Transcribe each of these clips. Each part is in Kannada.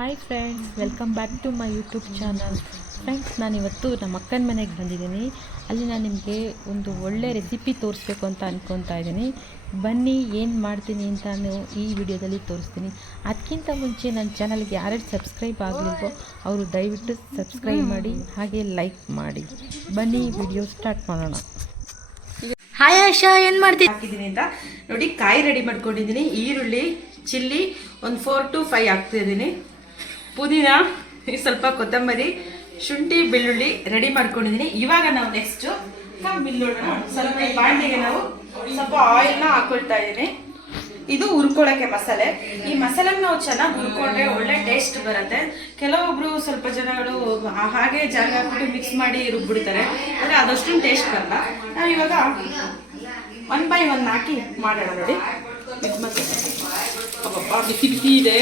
Hi friends welcome back to my YouTube channel friends ನಾನಿವತ್ತು ನಮ್ಮ ಅಕ್ಕನ ಮನೆಗೆ ಬಂದಿದ್ದೀನಿ. ಅಲ್ಲಿ ನಾನು ನಿಮಗೆ ಒಂದು ಒಳ್ಳೆ ರೆಸಿಪಿ ತೋರಿಸ್ಬೇಕು ಅಂತ ಅಂದ್ಕೊತಾ ಇದ್ದೀನಿ. ಬನ್ನಿ ಏನು ಮಾಡ್ತೀನಿ ಅಂತ ನಾನು ಈ ವಿಡಿಯೋದಲ್ಲಿ ತೋರಿಸ್ತೀನಿ. ಅದಕ್ಕಿಂತ ಮುಂಚೆ ನನ್ನ ಚಾನಲ್ಗೆ ಯಾರ್ಯಾರು ಸಬ್ಸ್ಕ್ರೈಬ್ ಆಗಲಿಲ್ವೋ ಅವರು ದಯವಿಟ್ಟು ಸಬ್ಸ್ಕ್ರೈಬ್ ಮಾಡಿ ಹಾಗೆ ಲೈಕ್ ಮಾಡಿ. ಬನ್ನಿ ವಿಡಿಯೋ ಸ್ಟಾರ್ಟ್ ಮಾಡೋಣ. ಹಾಯ್ ಆಶಾ ಏನು ಮಾಡ್ತೀನಿ ಹಾಕಿದ್ದೀನಿ ಅಂತ. ನೋಡಿ ಕಾಯಿ ರೆಡಿ ಮಾಡ್ಕೊಂಡಿದ್ದೀನಿ. ಈರುಳ್ಳಿ ಚಿಲ್ಲಿ ಒಂದು ಫೋರ್ ಟು ಫೈವ್ ಹಾಕ್ತಿದ್ದೀನಿ. ಪುದೀನ, ಈ ಸ್ವಲ್ಪ ಕೊತ್ತಂಬರಿ, ಶುಂಠಿ, ಬೆಳ್ಳುಳ್ಳಿ ರೆಡಿ ಮಾಡ್ಕೊಂಡಿದ್ದೀನಿ ಇವಾಗ ನಾವು ನೆಕ್ಸ್ಟ್ ಸ್ವಲ್ಪ ಈ ಬಾಂಡಿಗೆ ನಾವು ಸ್ವಲ್ಪ ಆಯಿಲ್ನ ಹಾಕೊಳ್ತಾ ಇದ್ದೀನಿ ಇದು ಹುರ್ಕೊಳಕ್ಕೆ ಮಸಾಲೆ. ಈ ಮಸಾಲೆ ನಾವು ಚೆನ್ನಾಗಿ ಹುರ್ಕೊಂಡ್ರೆ ಒಳ್ಳೆ ಟೇಸ್ಟ್ ಬರುತ್ತೆ. ಕೆಲವೊಬ್ರು ಸ್ವಲ್ಪ ಜನಗಳು ಹಾಗೆ ಜಾಗ ಹಾಕ್ಬಿಟ್ಟು ಮಿಕ್ಸ್ ಮಾಡಿ ರುಬ್ಬಿಡ್ತಾರೆ. ಅಂದ್ರೆ ಅದಷ್ಟು ಟೇಸ್ಟ್ ಬರಲ್ಲ. ನಾವು ಇವಾಗ ಒನ್ ಬೈ ಒನ್ ಹಾಕಿ ಮಾಡೋಣ ನೋಡಿ. ಬಿಸಿ ಬಿಸಿ ಇದೆ.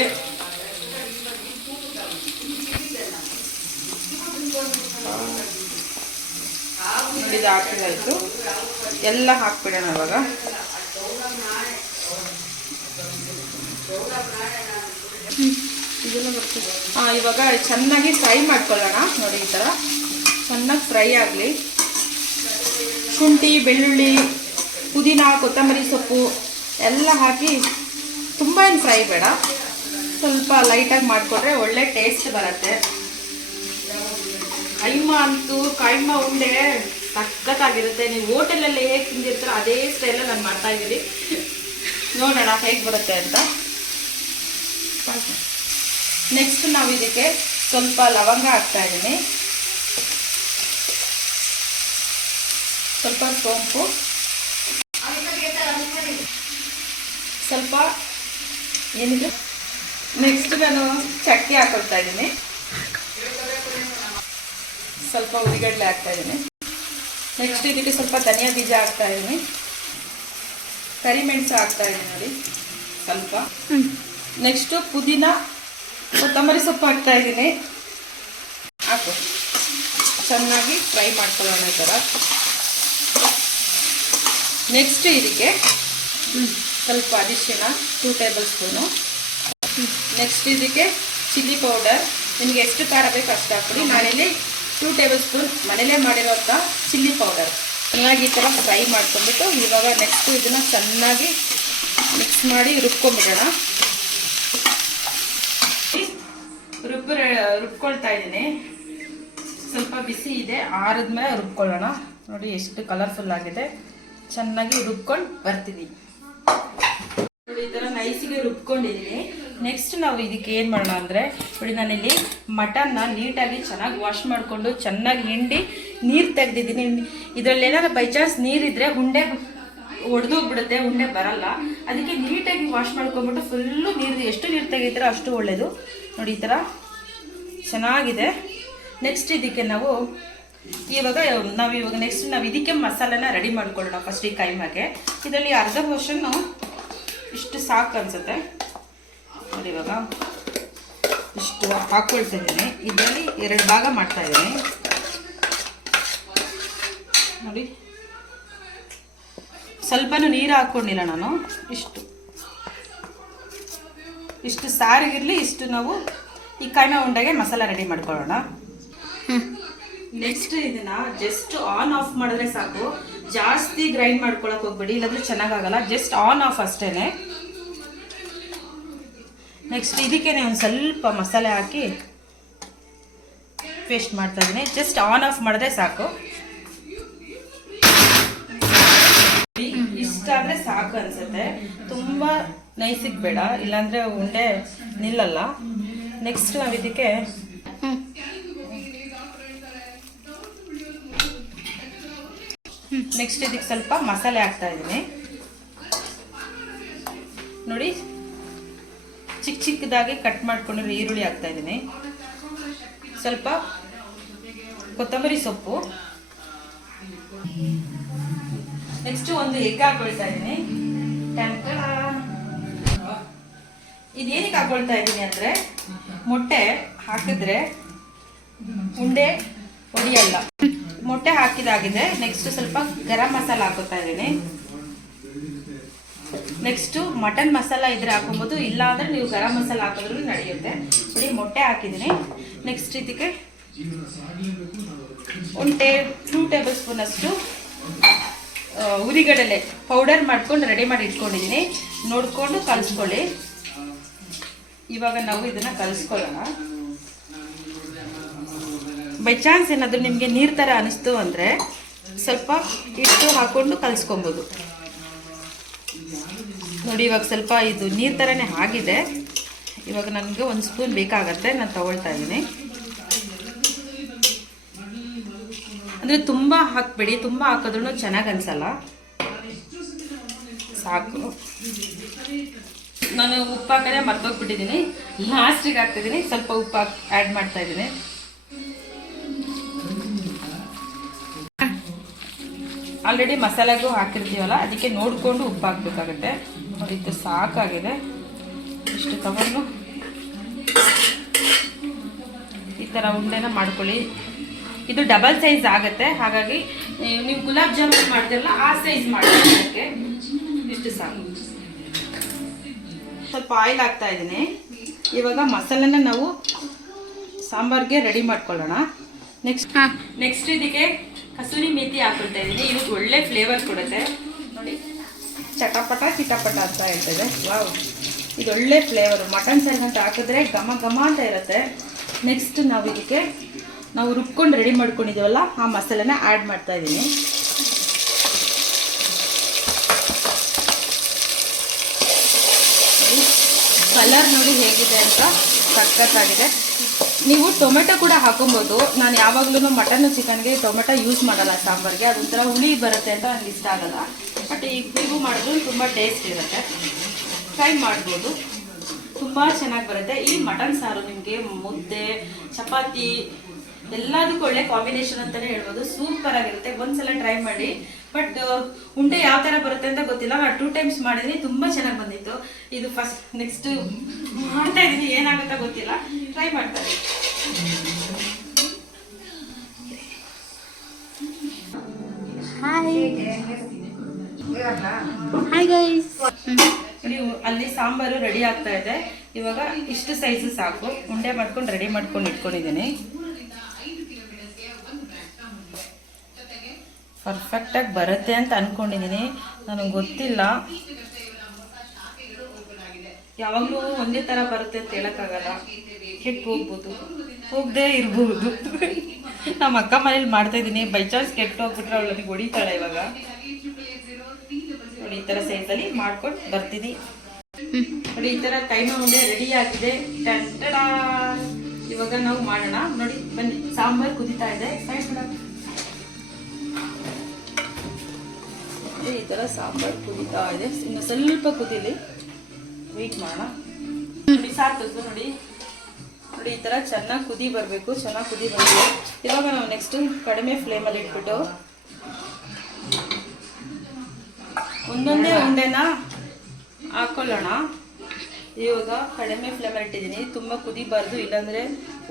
ಇದು ಹಾಕಿದಾಯ್ತು ಎಲ್ಲ ಹಾಕ್ಬಿಡೋಣ ಅವಾಗ. ಇದೆಲ್ಲ ಹಾಂ, ಇವಾಗ ಚೆನ್ನಾಗಿ ಫ್ರೈ ಮಾಡ್ಕೊಳ್ಳೋಣ. ನೋಡಿ, ಈ ಥರ. ಚೆನ್ನಾಗಿ ಫ್ರೈ ಆಗಲಿ. ಶುಂಠಿ, ಬೆಳ್ಳುಳ್ಳಿ, ಪುದೀನ, ಕೊತ್ತಂಬರಿ ಸೊಪ್ಪು ಎಲ್ಲ ಹಾಕಿ ತುಂಬ ಏನು ಫ್ರೈ ಬೇಡ. ಸ್ವಲ್ಪ ಲೈಟಾಗಿ ಮಾಡಿಕೊಟ್ರೆ ಒಳ್ಳೆ ಟೇಸ್ಟ್ ಬರುತ್ತೆ. ಕೈಮ ಅಂತೂ, ಕೈಮ ಉಂಡೆ ಸಖತ್ತಾಗಿರುತ್ತೆ ನೀವು ಹೋಟೆಲಲ್ಲಿ ಹೇಗೆ ತಿಂದಿರ್ತಾರೋ ಅದೇ ಸ್ಟೈಲಲ್ಲಿ ನಾನು ಮಾಡ್ತಾ ಇದ್ದೀನಿ. ನೋಡೋಣ ಹೇಗೆ ಬರುತ್ತೆ ಅಂತ. ನೆಕ್ಸ್ಟ್ ನಾವು ಇದಕ್ಕೆ ಸ್ವಲ್ಪ ಲವಂಗ ಹಾಕ್ತಾ ಇದ್ದೀನಿ. ಸ್ವಲ್ಪ ಸೋಂಪು. ಸ್ವಲ್ಪ ಏನಿದೆ? ನೆಕ್ಸ್ಟ್ ನಾನು ಚಕ್ಕೆ ಹಾಕೊಳ್ತಾ ಇದ್ದೀನಿ. ಸ್ವಲ್ಪ ಉರಿಗಡ್ಲೆ ಹಾಕ್ತಾ ಇದ್ದೀನಿ. ನೆಕ್ಸ್ಟ್ ಇದಕ್ಕೆ ಸ್ವಲ್ಪ ಧನಿಯಾ ಬೀಜ ಹಾಕ್ತಾ ಇದ್ದೀನಿ. ಕರಿಮೆಣಸು ಹಾಕ್ತಾ ಇದ್ದೀನಿ ನೋಡಿ. ಸ್ವಲ್ಪ. ನೆಕ್ಸ್ಟು ಪುದೀನ ಕೊತ್ತಂಬರಿ ಸೊಪ್ಪು ಹಾಕ್ತಾ ಇದ್ದೀನಿ. ಹಾಕು. ಚೆನ್ನಾಗಿ ಫ್ರೈ ಮಾಡ್ಕೊಳ್ಳೋಣ ಈ ಥರ. ನೆಕ್ಸ್ಟ್ ಇದಕ್ಕೆ ಸ್ವಲ್ಪ ಅರಿಶಿನ ಟೂ ಟೇಬಲ್ ಸ್ಪೂನು ನೆಕ್ಸ್ಟ್ ಇದಕ್ಕೆ ಚಿಲ್ಲಿ ಪೌಡರ್ ನಿಮಗೆ ಎಷ್ಟು ಖಾರ ಬೇಕು ಅಷ್ಟು ಹಾಕ್ಬಿಡಿ. ನಾನಿಲ್ಲಿ ಟೂ ಟೇಬಲ್ ಸ್ಪೂನ್ ಮನೇಲೇ ಮಾಡಿರೋಂಥ ಚಿಲ್ಲಿ ಪೌಡರ್ ಚೆನ್ನಾಗಿ ಈ ಥರ ಫ್ರೈ ಮಾಡ್ಕೊಂಡ್ಬಿಟ್ಟು ಇವಾಗ ನೆಕ್ಸ್ಟು ಇದನ್ನು ಚೆನ್ನಾಗಿ ಮಿಕ್ಸ್ ಮಾಡಿ ರುಬ್ಕೊಂಬಿಡೋಣ. ರುಬ್ಬ ರುಬ್ಕೊಳ್ತಾ ಇದ್ದೀನಿ. ಸ್ವಲ್ಪ ಬಿಸಿ ಇದೆ, ಆರಿದ್ಮೇಲೆ ರುಬ್ಕೊಳ್ಳೋಣ. ನೋಡಿ ಎಷ್ಟು ಕಲರ್ಫುಲ್ ಆಗಿದೆ. ಚೆನ್ನಾಗಿ ರುಬ್ಕೊಂಡು ಬರ್ತೀನಿ. ನೋಡಿ ಈ ಥರ ನೈಸಿಗೆ ರುಬ್ಕೊಂಡಿದ್ದೀನಿ. ನೆಕ್ಸ್ಟ್ ನಾವು ಇದಕ್ಕೆ ಏನು ಮಾಡೋಣ ಅಂದರೆ ನೋಡಿ ನಾನಿಲ್ಲಿ ಮಟನ್ನ ನೀಟಾಗಿ ಚೆನ್ನಾಗಿ ವಾಶ್ ಮಾಡಿಕೊಂಡು ಚೆನ್ನಾಗಿ ಹಿಂಡಿ ನೀರು ತೆಗೆದಿದ್ದೀನಿ. ಇದರಲ್ಲಿ ಏನಾದ್ರು ಬೈ ಚಾನ್ಸ್ ನೀರಿದ್ರೆ ಹುಂಡೆ ಒಡೆದೋಗ್ಬಿಡುತ್ತೆ, ಉಂಡೆ ಬರಲ್ಲ. ಅದಕ್ಕೆ ನೀಟಾಗಿ ವಾಶ್ ಮಾಡ್ಕೊಂಬಿಟ್ಟು ಫುಲ್ಲು ನೀರು, ಎಷ್ಟು ನೀರು ತೆಗಿತೀರೋ ಅಷ್ಟು ಒಳ್ಳೆಯದು ನೋಡಿ ಈ ಥರ ಚೆನ್ನಾಗಿದೆ. ನೆಕ್ಸ್ಟ್ ಇದಕ್ಕೆ ನಾವು ಇವಾಗ ನಾವು ಇವಾಗ ನೆಕ್ಸ್ಟ್ ನಾವು ಇದಕ್ಕೆ ಮಸಾಲೆನ ರೆಡಿ ಮಾಡ್ಕೊಳ್ಳೋಣ ಫಸ್ಟ್ ಈ ಕೈಮಾಗೆ. ಇದರಲ್ಲಿ ಅರ್ಧ ಪೋರ್ಷನ್ನು ಇಷ್ಟು ಸಾಕು ಅನ್ಸುತ್ತೆ. ನೋಡಿ ಇವಾಗ. ಇಷ್ಟು ಹಾಕ್ಕೊಳ್ತಾ ಇದ್ದೀನಿ ಇದರಲ್ಲಿ ಎರಡು ಭಾಗ ಮಾಡ್ತಾ ಇದ್ದೀನಿ. ನೋಡಿ. ಸ್ವಲ್ಪನೂ ನೀರು ಹಾಕ್ಕೊಂಡಿಲ್ಲ ನಾನು. ಇಷ್ಟು. ಇಷ್ಟು ಸಾರಿಗಿರಲಿ ಇಷ್ಟು ನಾವು ಈ ಕಾಯಿಮೆ ಉಂಡೆಗೆ ಮಸಾಲ ರೆಡಿ ಮಾಡ್ಕೊಳ್ಳೋಣ. ನೆಕ್ಸ್ಟ್ ಇದನ್ನ ಜಸ್ಟ್ ಆನ್ ಆಫ್ ಮಾಡಿದ್ರೆ ಸಾಕು. ಜಾಸ್ತಿ ಗ್ರೈಂಡ್ ಮಾಡ್ಕೊಳಕ್ ಹೋಗ್ಬೇಡಿ. ಇಲ್ಲಾಂದ್ರೆ ಚೆನ್ನಾಗಾಗಲ್ಲ ಜಸ್ಟ್ ಆನ್ ಆಫ್ ಅಷ್ಟೇನೆ. ನೆಕ್ಸ್ಟ್ ಇದಕ್ಕೆ ಒಂದು ಸ್ವಲ್ಪ ಮಸಾಲೆ ಹಾಕಿ ಪೇಸ್ಟ್ ಮಾಡ್ತಾ ಇದ್ದೀನಿ. ಜಸ್ಟ್ ಆನ್ ಆಫ್ ಮಾಡಿದ್ರೆ ಸಾಕು. ಇಷ್ಟ ಆದರೆ ಸಾಕು ಅನ್ಸುತ್ತೆ. ತುಂಬಾ ನೈಸಿಗೆ ಬೇಡ. ಇಲ್ಲಾಂದರೆ ಉಂಡೆ ನಿಲ್ಲಲ್ಲ. ನೆಕ್ಸ್ಟ್ ನಾವು ಇದಕ್ಕೆ ನೆಕ್ಸ್ಟ್ ಇದಕ್ಕೆ ಸ್ವಲ್ಪ ಮಸಾಲೆ ಹಾಕ್ತಾ ಇದ್ದೀನಿ. ನೋಡಿ. ಚಿಕ್ಕ ಚಿಕ್ಕದಾಗಿ ಕಟ್ ಮಾಡ್ಕೊಂಡಿರೋ ಈರುಳ್ಳಿ ಹಾಕ್ತಾ ಇದ್ದೀನಿ. ಸ್ವಲ್ಪ ಕೊತ್ತಂಬರಿ ಸೊಪ್ಪು. ನೆಕ್ಸ್ಟ್ ಒಂದು ಎಗ್ ಹಾಕೊಳ್ತಾ ಇದ್ದೀನಿ. ಇದೇನಕ್ಕೆ ಹಾಕೊಳ್ತಾ ಇದ್ದೀನಿ ಅಂದರೆ, ಮೊಟ್ಟೆ ಹಾಕಿದ್ರೆ ಉಂಡೆ ಹೊಡಿಯಲ್ಲ ಮೊಟ್ಟೆ ಹಾಕಿದಾಗಿದೆ ನೆಕ್ಸ್ಟ್ ಸ್ವಲ್ಪ ಗರಂ ಮಸಾಲ ಹಾಕೋತಾ ಇದ್ದೀನಿ. ನೆಕ್ಸ್ಟು ಮಟನ್ ಮಸಾಲ ಇದ್ರೆ ಹಾಕೊಬೋದು ಇಲ್ಲ ಅಂದರೆ ನೀವು ಗರಂ ಮಸಾಲ ಹಾಕಿದ್ರೂ ನಡೆಯುತ್ತೆ. ನೋಡಿ ಮೊಟ್ಟೆ ಹಾಕಿದ್ದೀನಿ. ನೆಕ್ಸ್ಟ್ ಇದಕ್ಕೆ ಒಂದು ಟೇ ಟೂ ಟೇಬಲ್ ಸ್ಪೂನ್ ಅಷ್ಟು ಆ, ಉರಿಗಡಲೆ ಪೌಡರ್ ಮಾಡ್ಕೊಂಡು ರೆಡಿ ಮಾಡಿ ಇಟ್ಕೊಂಡಿದ್ದೀನಿ. ನೋಡಿಕೊಂಡು ಕಲಿಸ್ಕೊಳ್ಳಿ. ಇವಾಗ ನಾವು ಇದನ್ನು ಕಲಿಸ್ಕೊಳ್ಳೋಣ. ಬೈ ಚಾನ್ಸ್ ಏನಾದರೂ ನಿಮಗೆ ನೀರು ಥರ ಅನಿಸ್ತು ಅಂದರೆ ಸ್ವಲ್ಪ ಹಿಟ್ಟು ಹಾಕ್ಕೊಂಡು ಕಲಿಸ್ಕೊಬೋದು. ನೋಡಿ, ಇವಾಗ ಸ್ವಲ್ಪ ಇದು ನೀರು ಥರನೇ ಆಗಿದೆ. ಇವಾಗ ನನಗೆ ಒಂದು ಸ್ಪೂನ್ ಬೇಕಾಗತ್ತೆ, ನಾನು ತಗೊಳ್ತಾ ಇದ್ದೀನಿ ಅಂದರೆ ತುಂಬ ಹಾಕ್ಬೇಡಿ, ತುಂಬ ಹಾಕಿದ್ರೂ ಚೆನ್ನಾಗಿ ಅನ್ಸಲ್ಲ. ಸಾಕು. ನಾನು ಉಪ್ಪು ಹಾಕೋದೇ ಮರ್ತೋಗ್ಬಿಟ್ಟಿದ್ದೀನಿ ಲಾಸ್ಟಿಗೆ ಹಾಕ್ತಿದ್ದೀನಿ ಸ್ವಲ್ಪ ಉಪ್ಪು ಹಾಕಿ ಆ್ಯಡ್ ಮಾಡ್ತಾ ಇದ್ದೀನಿ ಆಲ್ರೆಡಿ ಮಸಾಲೆಗೂ ಹಾಕಿರ್ತೀವಲ್ಲ, ಅದಕ್ಕೆ ನೋಡಿಕೊಂಡು ಉಪ್ಪು ಹಾಕ್ಬೇಕಾಗತ್ತೆ. ಇದು ಸಾಕಾಗಿದೆ. ಇಷ್ಟು ತಗೊಂಡು ಈ ಥರ ಉಂಡೆನ ಮಾಡ್ಕೊಳ್ಳಿ. ಇದು ಡಬಲ್ ಸೈಜ್ ಆಗುತ್ತೆ. ಹಾಗಾಗಿ ನೀವು ಗುಲಾಬ್ ಜಾಮೂನ್ ಮಾಡ್ತಿರಲ್ಲ ಆ ಸೈಜ್ ಮಾಡಿ ಅದಕ್ಕೆ. ಇಷ್ಟು ಸಾಕು. ಸ್ವಲ್ಪ ಆಯಿಲ್ ಹಾಕ್ತಾ ಇದ್ದೀನಿ. ಇವಾಗ ಮಸಾಲೆನ ನಾವು ಸಾಂಬಾರ್ಗೆ ರೆಡಿ ಮಾಡ್ಕೊಳ್ಳೋಣ. ನೆಕ್ಸ್ಟ್ ಹಾಂ. ನೆಕ್ಸ್ಟ್ ಇದಕ್ಕೆ ಕಸೂರಿ ಮೇತಿ ಹಾಕೊಳ್ತಾ ಇದ್ದೀನಿ. ಇದು ಒಳ್ಳೆ ಫ್ಲೇವರ್ ಕೊಡುತ್ತೆ. ಚಟಪಟ, ಚಿಟಪಟ ಅಂತ ಹೇಳ್ತದೆ ವಾವ್. ಇದು ಒಳ್ಳೆ ಫ್ಲೇವರು ಮಟನ್ ಸೈಡ್ ಅಂತ ಹಾಕಿದ್ರೆ ಘಮ ಘಮ ಅಂತ ಇರುತ್ತೆ. ನೆಕ್ಸ್ಟ್ ನಾವು ಇದಕ್ಕೆ, ನಾವು ರುಬ್ಕೊಂಡು ರೆಡಿ ಮಾಡ್ಕೊಂಡಿದ್ದೀವಲ್ಲ, ಆ ಮಸಾಲೆನ ಆ್ಯಡ್ ಮಾಡ್ತಾ ಇದ್ದೀನಿ ಕಲರ್ ನೋಡಿ ಹೇಗಿದೆ ಅಂತ ಸಕ್ಕತ್ತಾಗಿದೆ ನೀವು ಟೊಮೆಟೊ ಕೂಡ ಹಾಕೊಬೋದು. ನಾನು ಯಾವಾಗಲೂ ಮಟನ್ ಚಿಕನ್ಗೆ ಟೊಮೆಟೊ ಯೂಸ್ ಮಾಡಲ್ಲ ಸಾಂಬಾರಿಗೆ. ಅದೊಂಥರ ಹುಳಿ ಬರುತ್ತೆ ಅಂತ ನನಗೆ ಇಷ್ಟ ಆಗಲ್ಲ. ಬಟ್ ನೀವು ಮಾಡಿದ್ರು ತುಂಬ ಟೇಸ್ಟ್ ಇರುತ್ತೆ. ಟ್ರೈ ಮಾಡ್ಬೋದು. ತುಂಬ ಚೆನ್ನಾಗಿ ಬರುತ್ತೆ. ಈ ಮಟನ್ ಸಾರು ನಿಮಗೆ ಮುದ್ದೆ, ಚಪಾತಿ ಎಲ್ಲದಕ್ಕೂ ಒಳ್ಳೆ ಕಾಂಬಿನೇಷನ್ ಅಂತಲೇ ಹೇಳ್ಬೋದು. ಸೂಪರ್ ಆಗಿರುತ್ತೆ. ಒಂದ್ಸಲ ಟ್ರೈ ಮಾಡಿ. ಬಟ್ ಉಂಡೆ ಯಾವ ಥರ ಬರುತ್ತೆ ಅಂತ ಗೊತ್ತಿಲ್ಲ. ನಾನು ಟೂ ಟೈಮ್ಸ್ ಮಾಡಿದ್ವಿ ತುಂಬ ಚೆನ್ನಾಗಿ ಬಂದಿತ್ತು. ಇದು ಫಸ್ಟ್ ನೆಕ್ಸ್ಟ್ ಮಾಡ್ತಾ ಇದ್ದೀನಿ ಏನಾಗುತ್ತಾ ಗೊತ್ತಿಲ್ಲ. ಟ್ರೈ ಮಾಡ್ತಾ ನೀವು ಅಲ್ಲಿ ಸಾಂಬಾರು ರೆಡಿ ಆಗ್ತಾ ಇದೆ. ಇವಾಗ ಇಷ್ಟು ಸೈಜ್ ಸಾಕು. ಉಂಡೆ ಮಾಡ್ಕೊಂಡು ರೆಡಿ ಮಾಡ್ಕೊಂಡು ಇಟ್ಕೊಂಡಿದ್ದೀನಿ. ಪರ್ಫೆಕ್ಟಾಗಿ ಬರುತ್ತೆ ಅಂತ ಅಂದ್ಕೊಂಡಿದ್ದೀನಿ ನನಗೆ ಗೊತ್ತಿಲ್ಲ. ಯಾವಾಗಲೂ ಒಂದೇ ಥರ ಬರುತ್ತೆ ಅಂತ ಹೇಳೋಕ್ಕಾಗಲ್ಲ. ಕೆಟ್ಟು ಹೋಗ್ಬೋದು. ಹೋಗದೆ ಇರ್ಬೋದು. ನಮ್ಮ ಅಕ್ಕ ಮನೇಲಿ ಮಾಡ್ತಾ ಇದ್ದೀನಿ ಬೈ ಚಾನ್ಸ್ ಕೆಟ್ಟು ಹೋಗ್ಬಿಟ್ರೆ ಅವಳು ಹೊಡಿತಾಳೆ ಇವಾಗ. ನೋಡಿ ಈ ಥರ ಸೈಜಲ್ಲಿ ಮಾಡ್ಕೊಂಡು ಬರ್ತೀನಿ. ನೋಡಿ ಈ ಥರ ಕೈಮ ಮುಂದೆ ರೆಡಿ ಆಗಿದೆ. ಇವಾಗ ನಾವು ಮಾಡೋಣ. ನೋಡಿ ಬನ್ನಿ. ಸಾಂಬಾರು ಕುದಿತಾ ಇದೆ. ಈ ಥರ ಸಾಂಬಾರು ಕುದಿತಾ ಇದೆ. ಇನ್ನು ಸ್ವಲ್ಪ ಕುದೀಲಿ. ವೆಯ್ಟ್ ಮಾಡೋಣ. ನೋಡಿ ಸಾಕು ನೋಡಿ. ನೋಡಿ ಈ ಥರ ಚೆನ್ನಾಗಿ ಕುದಿ ಬರಬೇಕು. ಚೆನ್ನಾಗಿ ಕುದಿ ಬರ್ಬೇಕು. ಇವಾಗ ನಾವು ನೆಕ್ಸ್ಟ್ ಕಡಿಮೆ ಫ್ಲೇಮಲ್ಲಿ ಇಟ್ಬಿಟ್ಟು ಒಂದೊಂದೇ ಉಂಡೆನ ಹಾಕೊಳ್ಳೋಣ. ಇವಾಗ ಕಡಿಮೆ ಫ್ಲೇವರ್ ಇಟ್ಟಿದ್ದೀನಿ. ತುಂಬ ಕುದಿಬಾರ್ದು ಇಲ್ಲಾಂದರೆ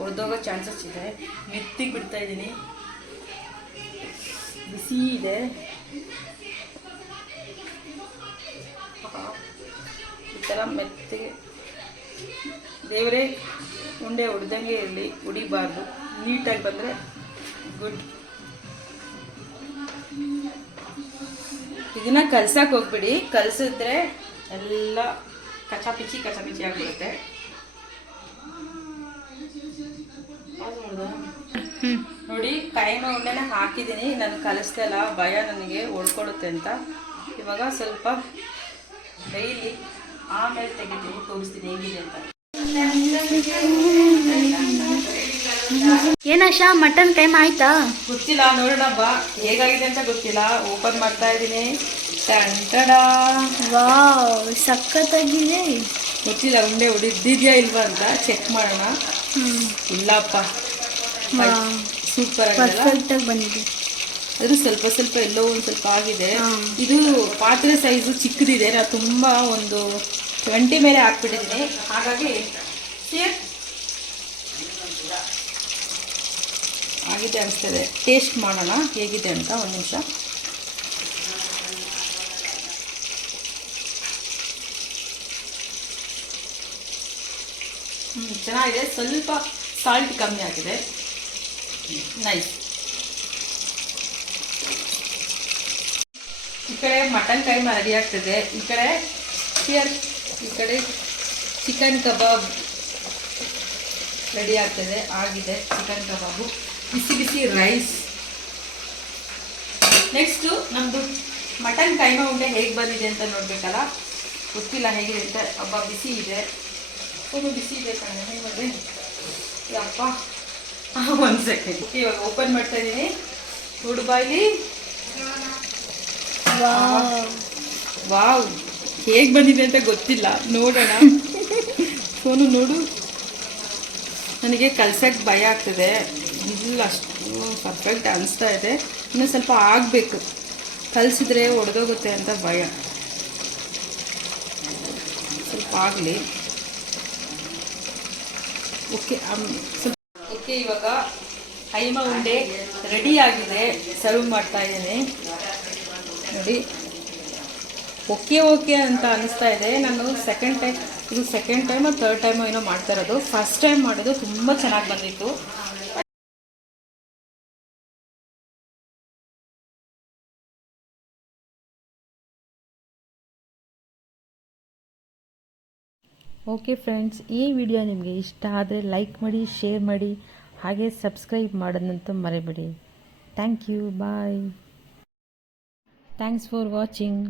ಒಡೆದೋಗೋ ಚಾನ್ಸಸ್ ಇದೆ. ಮೆತ್ತಿಗೆ ಬಿಡ್ತಾ ಇದ್ದೀನಿ. ಬಿಸಿ ಇದೆ. ಈ ಥರ ಮೆತ್ತಿಗೆ. ದೇವರೇ, ಉಂಡೆ ಹೊಡೆದಂಗೆ ಇರಲಿ ಉಡಿಬಾರ್ದು ನೀಟಾಗಿ ಬಂದರೆ ಗುಡ್ ಇದನ್ನ ಕಲ್ಸಕ್ಕೆ ಹೋಗ್ಬಿಡಿ. ಕಲ್ಸಿದ್ರೆ ಎಲ್ಲ ಕಚಾಪಿಚಿ ಕಚಾಪಿಚಿ ಆಗಿಬಿಡುತ್ತೆ? ನೋಡಿ ಕಾಯಿನ ಉಂಡೆನ ಹಾಕಿದ್ದೀನಿ. ನಾನು ಕಲಿಸ್ದಲ್ಲ ಭಯ ನನಗೆ ಒಡ್ಕೊಳ್ಳುತ್ತೆ ಅಂತ. ಇವಾಗ ಸ್ವಲ್ಪ ಡೈಲಿ ಆಮೇಲೆ ತೆಗಿತೀನಿ ತೋರಿಸ್ತೀನಿ ಹೇಗಿದೆ ಅಂತ. ಏನಶಾ ಮಟನ್ ಟೈಮ್ ಆಯ್ತಾ? ಗೊತ್ತಿಲ್ಲ ನೋಡೋಣ ಬಾ. ಹೇಗಾಗಿದೆ ಅಂತ ಗೊತ್ತಿಲ್ಲ. ಓಪನ್ ಮಾಡ್ತಾ ಇದ್ದೀನಿ. ಸಕ್ಕತ್ತಾಗಿದೆ ವಾವ್ ಸಖತ್ತಾಗಿದೆ. ಗೊತ್ತಿಲ್ಲ ಉಂಡೆ ಹೊಡಿದ್ದಿದ್ಯಾ ಇಲ್ವಾ ಅಂತ ಚೆಕ್ ಮಾಡೋಣ. ಇಲ್ಲಪ್ಪ. ಸೂಪರ್ ಪರ್ಫೆಕ್ಟ್ ಪರ್ಫೆಕ್ಟಾಗಿ ಬಂದಿದೆ. ಅದು ಸ್ವಲ್ಪ ಸ್ವಲ್ಪ ಎಲ್ಲೋ ಒಂದು ಸ್ವಲ್ಪ ಆಗಿದೆ. ಇದು ಪಾತ್ರೆ ಸೈಜು ಚಿಕ್ಕದಿದೆ. ನಾನು ತುಂಬ ಒಂದು ಟ್ವೆಂಟಿ ಮೇಲೆ ಹಾಕ್ಬಿಟ್ಟಿದ್ದೀನಿ. ಹಾಗಾಗಿ ಸೇರ್ ಚೆನ್ನಾಗಿದೆ ಅನಿಸ್ತದೆ. ಟೇಸ್ಟ್ ಮಾಡೋಣ, ಹೇಗಿದೆ ಅಂತ ಒಂದು ನಿಮಿಷ. ಹ್ಞೂ ಚೆನ್ನಾಗಿದೆ. ಸ್ವಲ್ಪ ಸಾಲ್ಟ್ ಕಮ್ಮಿ ಆಗಿದೆ. ನೈಸ್ ಈ ಕಡೆ ಮಟನ್ ಕೈಮ ರೆಡಿ ಆಗ್ತದೆ. ಈ ಕಡೆ ಸಿಯರ್ ಈ ಕಡೆ ಚಿಕನ್ ಕಬಾಬ್ ರೆಡಿ ಆಗ್ತದೆ. ಆಗಿದೆ ಚಿಕನ್ ಕಬಾಬು ಬಿಸಿ ಬಿಸಿ ರೈಸ್ ನೆಕ್ಸ್ಟು ನಮ್ಮದು ಮಟನ್ ಕೈಮ ಉಂಡೆ ಹೇಗೆ ಬಂದಿದೆ ಅಂತ ನೋಡಬೇಕಲ್ಲ? ಗೊತ್ತಿಲ್ಲ ಹೇಗಿದೆ ಅಂತ ಹಬ್ಬ ಬಿಸಿ ಇದೆ. ಫುಲ್ಲು ಬಿಸಿ ಇದೆ ಕಣೆ ಹೇಗೆ ಯಪ್ಪ. ಒಂದು ಸೆಕೆಂಡ್ ಇವಾಗ ಓಪನ್ ಮಾಡ್ತಾ ಇದ್ದೀನಿ ಹುಡುಬಾಯ್ಲಿ ವಾವ್. ವಾವ್. ಹೇಗೆ ಬಂದಿದೆ ಅಂತ ಗೊತ್ತಿಲ್ಲ. ನೋಡೋಣ. ಫೋನು ನೋಡು. ನನಗೆ ಕಲ್ಸಕ್ಕೆ ಭಯ ಆಗ್ತದೆ. ಇಲ್ಲ ಅಷ್ಟು ಪರ್ಫೆಕ್ಟ್ ಅನಿಸ್ತಾ ಇದೆ. ಇನ್ನೂ ಸ್ವಲ್ಪ ಆಗಬೇಕು. ಕಲಿಸಿದ್ರೆ ಒಡೆದೋಗುತ್ತೆ ಅಂತ ಭಯ. ಸ್ವಲ್ಪ ಆಗಲಿ. ಓಕೆ ಓಕೆ ಇವಾಗ ಕೈಮ ಉಂಡೆ ರೆಡಿ ಆಗಿದೆ. ಸರ್ವ್ ಮಾಡ್ತಾ ಇದ್ದೀನಿ. ನೋಡಿ. ಓಕೆ ಓಕೆ ಅಂತ ಅನಿಸ್ತಾ ಇದೆ. ನಾನು ಸೆಕೆಂಡ್ ಟೈಮ್ ಇದು ಸೆಕೆಂಡ್ ಟೈಮ್ ಥರ್ಡ್ ಟೈಮು ಏನೋ ಮಾಡ್ತಾ ಇರೋದು. ಫಸ್ಟ್ ಟೈಮ್ ಮಾಡೋದು ತುಂಬ ಚೆನ್ನಾಗಿ ಬಂದಿತ್ತು. ಓಕೆ ಫ್ರೆಂಡ್ಸ್ ಈ ವಿಡಿಯೋ ನಿಮಗೆ ಇಷ್ಟ ಆದರೆ ಲೈಕ್ ಮಾಡಿ ಶೇರ್ ಮಾಡಿ, ಹಾಗೆ ಸಬ್ಸ್ಕ್ರೈಬ್ ಮಾಡೋದಂತೂ ಮರಿಬೇಡಿ. Thank you bye thanks for watching